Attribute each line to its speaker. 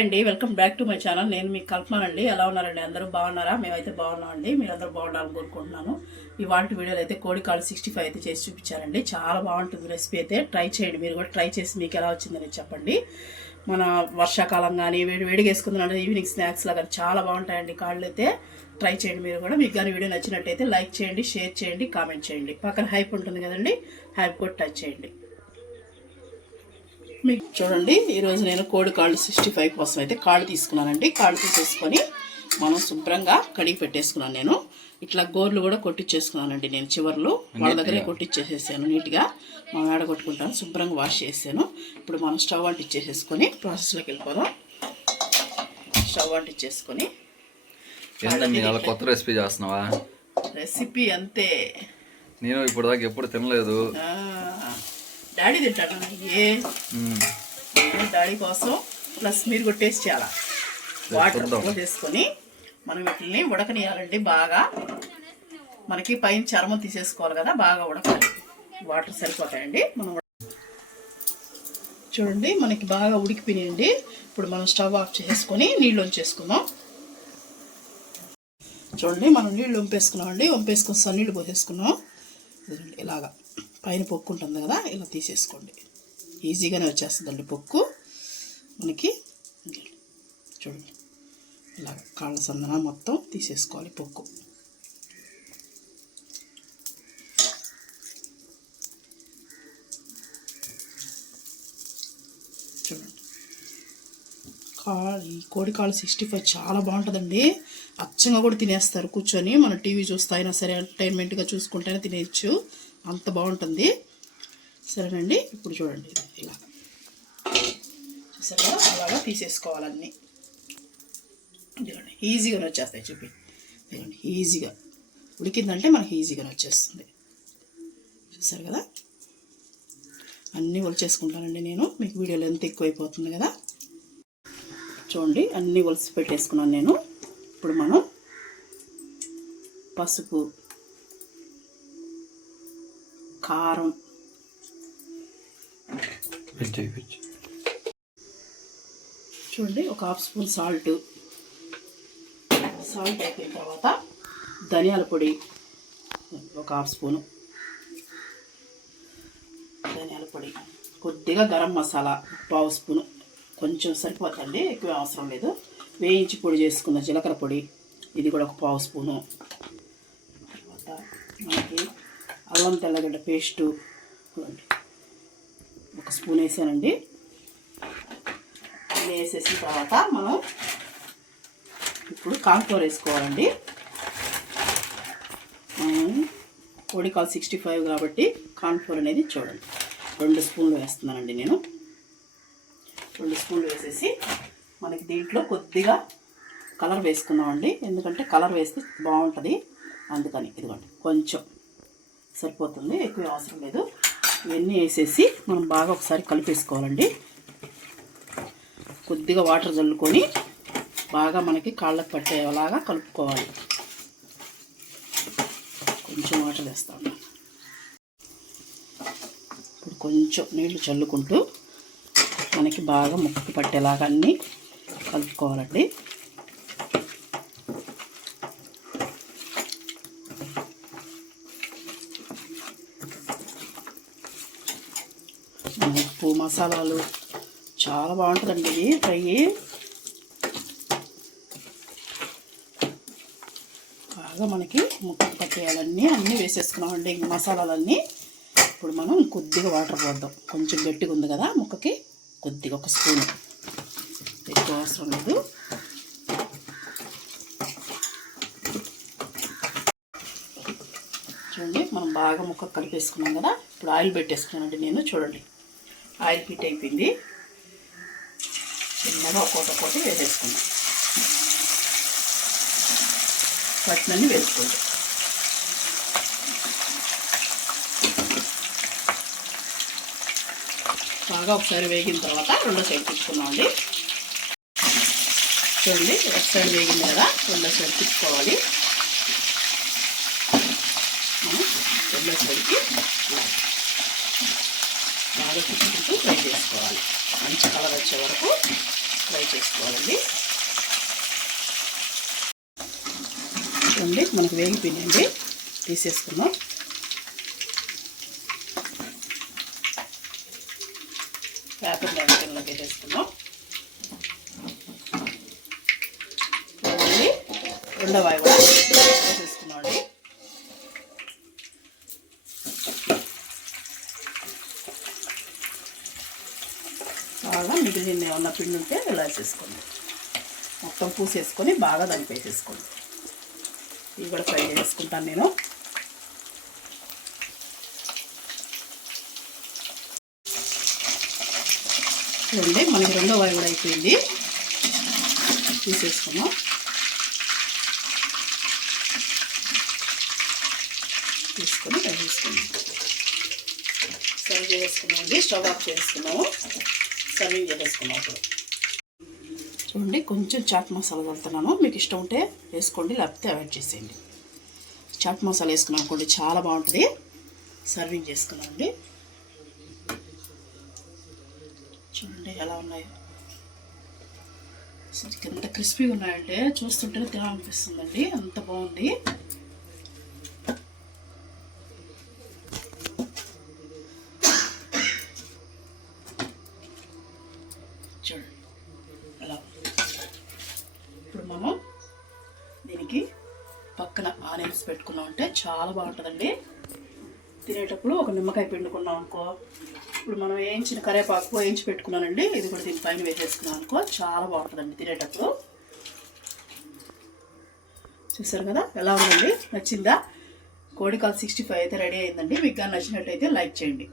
Speaker 1: అండి. Welcome back to my channel నేను మీకు కల్పన అండి. ఎలా ఉన్నారండి? అందరూ బాగున్నారా? మేమైతే బాగున్నామండి మీరు అందరూ బాగుండాలని కోరుకుంటున్నాను. ఇవాళ వీడియోలో అయితే కోడి కాళ్ళు సిక్స్టీ ఫైవ్ అయితే చేసి చూపించారండి. చాలా బాగుంటుంది రెసిపీ అయితే. ట్రై చేయండి. మీరు కూడా ట్రై చేసి మీకు ఎలా వచ్చిందని చెప్పండి. మన వర్షాకాలం కానీ వేడి వేడిగా వేసుకుంటున్నాడు ఈవినింగ్ స్నాక్స్ లాగా చాలా బాగుంటాయండి కాళ్ళు అయితే. ట్రై చేయండి మీరు కూడా. మీకు కానీ వీడియో నచ్చినట్టయితే లైక్ చేయండి షేర్ చేయండి కామెంట్ చేయండి. పక్కన హైప్ ఉంటుంది కదండి. హైప్ కూడా టచ్ చేయండి. మీకు చూడండి ఈరోజు నేను కోడి కాళ్ళు సిక్స్టీ ఫైవ్ కోసం అయితే కాళ్ళు తీసుకున్నానండి. కాళ్ళు తీసేసుకొని మనం శుభ్రంగా కడిగి పెట్టేసుకున్నాను నేను. ఇట్లా గోర్లు కూడా కొట్టించేసుకున్నానండి నేను చివర్లు. వాళ్ళ దగ్గరే కొట్టించేసేసాను నీట్గా. మా మేడ కొట్టుకుంటాను శుభ్రంగా వాష్ చేసాను. ఇప్పుడు మనం స్టవ్ అంటించేసేసుకొని ప్రాసెస్లోకి వెళ్ళిపోదాం. స్టవ్
Speaker 2: అలా కొత్త రెసిపీ చేస్తున్నావా?
Speaker 1: రెసిపీ అంతే.
Speaker 2: నేను ఇప్పుడు దాకా ఎప్పుడు తినలేదు.
Speaker 1: డాడీ తింటాను ఏ? డాడీ కోసం ప్లస్ మీరు కూడా టేస్ట్ చేయాలా వాటర్. పోసేసుకొని మనం వీటిని ఉడకనియాలండి బాగా. మనకి పైన చర్మం తీసేసుకోవాలి కదా బాగా ఉడకాలి. వాటర్ సరిపోతాయండి. మనం చూడండి మనకి బాగా ఉడికిపోయినాయండి. ఇప్పుడు మనం స్టవ్ ఆఫ్ చేసుకొని నీళ్ళు వంచేసుకుందాం చూడండి మనం నీళ్ళు వంపేసుకున్నాం అండి వంపేసుకొని సన్నీళ్ళు పోసేసుకున్నాం. ఇలాగా. పైన పొక్కు ఉంటుంది కదా ఇలా తీసేసుకోండి. ఈజీగానే వచ్చేస్తుందండి పొక్కు. మనకి చూడండి. ఇలా కాళ్ళ సందన మొత్తం తీసేసుకోవాలి పొక్కు. చూడండి. కా ఈ కోడి కాళ్ళు సిక్స్టీ ఫైవ్ చాలా బాగుంటుందండి. అచ్చంగా కూడా తినేస్తారు కూర్చొని. మన టీవీ చూస్తా అయినా సరే ఎంటర్టైన్మెంట్గా చూసుకుంటేనే తినేయచ్చు. అంత బాగుంటుంది. సరేనండి ఇప్పుడు చూడండి ఇలా. చూసారా? అలాగా తీసేసుకోవాలన్నీ. ఇదిగోండి ఈజీగా వచ్చేస్తాయి చూపి. ఇదిగోండి ఈజీగా. ఉడికిందంటే మనకి ఈజీగా వచ్చేస్తుంది. చూసారు కదా? అన్నీ ఒలిచేసుకుంటానండి నేను. మీకు వీడియోలో ఎంత ఎక్కువైపోతుంది కదా? చూడండి అన్నీ ఒలిసి పెట్టేసుకున్నాను నేను. ఇప్పుడు మనం పసుపు కారం చూడండి ఒక హాఫ్ స్పూన్ సాల్ట్. సాల్ట్ అయిపోయిన తర్వాత ధనియాల పొడి ఒక హాఫ్ స్పూను. ధనియాల పొడి. కొద్దిగా గరం మసాలా పావు స్పూను. కొంచెం సరిపోతండి ఎక్కువ అవసరం లేదు. వేయించి పొడి చేసుకున్న జీలకర్ర పొడి ఇది కూడా ఒక పావు స్పూను తర్వాత మనకి అల్లం తెల్లగడ్డ పేస్టు. చూడండి ఒక స్పూన్ వేసానండి. వేసేసిన తర్వాత మనం ఇప్పుడు కాన్ఫ్లోర్ వేసుకోవాలండి. పొడి కాల్ సిక్స్టీ ఫైవ్ కాబట్టి కాన్ఫ్లోర్ అనేది చూడండి. రెండు స్పూన్లు వేస్తున్నానండి నేను. రెండు స్పూన్లు వేసేసి మనకి దీంట్లో కొద్దిగా కలర్ వేసుకుందామండి. ఎందుకంటే కలర్ వేస్తే బాగుంటుంది. అందుకని ఇదిగోండి. కొంచెం సరిపోతుంది ఎక్కువ అవసరం లేదు. ఇవన్నీ వేసేసి మనం బాగా ఒకసారి కలిపేసుకోవాలండి. కొద్దిగా వాటర్ చల్లుకొని బాగా మనకి కాళ్ళకు పట్టేలాగా కలుపుకోవాలి. కొంచెం వాటర్ వేస్తాను. ఇప్పుడు కొంచెం నీళ్ళు చల్లుకుంటూ మనకి బాగా ముక్కకి పట్టేలాగా అన్నీ కలుపుకోవాలండి. మసాలాలు చాలా బాగుంటుందండి. ఇది ఫ్రై బాగా మనకి ముక్కలు పట్టేయాలన్నీ అన్నీ వేసేసుకున్నామండి ఇంక మసాలాలన్నీ. ఇప్పుడు మనం కొద్దిగా వాటర్ పోద్దాం. కొంచెం గట్టిగా ఉంది కదా ముక్కకి. కొద్దిగా ఒక స్పూన్. ఎక్కువ అవసరం లేదు. చూడండి మనం బాగా ముక్క కలిపేసుకున్నాం కదా. ఇప్పుడు ఆయిల్ పెట్టేసుకున్నానండి నేను. చూడండి. ఆయిల్ హీట్ అయిపోయింది. చిన్నగా ఒక్కొక్క ఒక్కొక్కటి వేసేసుకుందాం. పట్టినన్ని వేసుకోండి. బాగా ఒకసారి వేగిన తర్వాత రెండో సైడ్ తీసుకున్నామండి చూడండి ఒక సైడ్ వేగింది కదా రెండో సైడ్ తీసుకోవాలి. రెండో సైడ్కి బాగా కుట్టుకుంటూ ఫ్రై చేసుకోవాలి. మంచి కలర్ వచ్చే వరకు ఫ్రై చేసుకోవాలండి. చూడండి మనకు వేగిపోయిందండి తీసేసుకున్నాం పేపర్ మ్యాగజైన్లో పెట్టేసుకుందాం రెండవ వాయి కూడా వేసేసుకున్నాం అండి బాగా మిగిలిన ఏమన్నా పిండి ఉంటే ఇలా వేసేసుకోండి మొత్తం పూసేసుకొని బాగా దంపేసేసుకోండి. ఇవి కూడా ఫ్రై చేసుకుంటాను నేను. చూడండి మనకి రెండో వాయి కూడా అయిపోయింది. తీసేసుకున్నాం తీసుకొని ఫ్రై చేసుకున్నాం సర్వ్ చేసుకున్నామండి స్టవ్ ఆఫ్ చేసుకున్నాము. సర్వింగ్ చేసేసుకున్నాం ఇప్పుడు. చూడండి కొంచెం చాట్ మసాలా వెళ్తున్నాను మీకు ఇష్టం ఉంటే వేసుకోండి లేకపోతే అవాయిడ్ చేసేయండి. చాట్ మసాలా వేసుకున్నాం అనుకోండి చాలా బాగుంటుంది. సర్వింగ్ చేసుకున్నామండి చూడండి ఎలా ఉన్నాయో. అసలు ఎంత క్రిస్పీగా ఉన్నాయంటే చూస్తుంటేనే తినాలనిపిస్తుందండి. అంత బాగుంది చూడండి ఎలా ఉంది. ఇప్పుడు మనం దీనికి పక్కన ఆనియన్స్ పెట్టుకున్నాం అంటే చాలా బాగుంటుందండి. తినేటప్పుడు ఒక నిమ్మకాయ పిండుకున్నాం అనుకో. ఇప్పుడు మనం వేయించిన కరేపాకు వేయించి పెట్టుకున్నానండి. ఇది కూడా దీనిపైన వేసేసుకున్నాం అనుకో చాలా బాగుంటుందండి తినేటప్పుడు. చూసారు కదా? ఎలా ఉందండి? నచ్చిందా? కోడికాల్ సిక్స్టీ ఫైవ్ అయితే రెడీ అయిందండి. మీకు కానీ నచ్చినట్టయితే లైక్ చేయండి.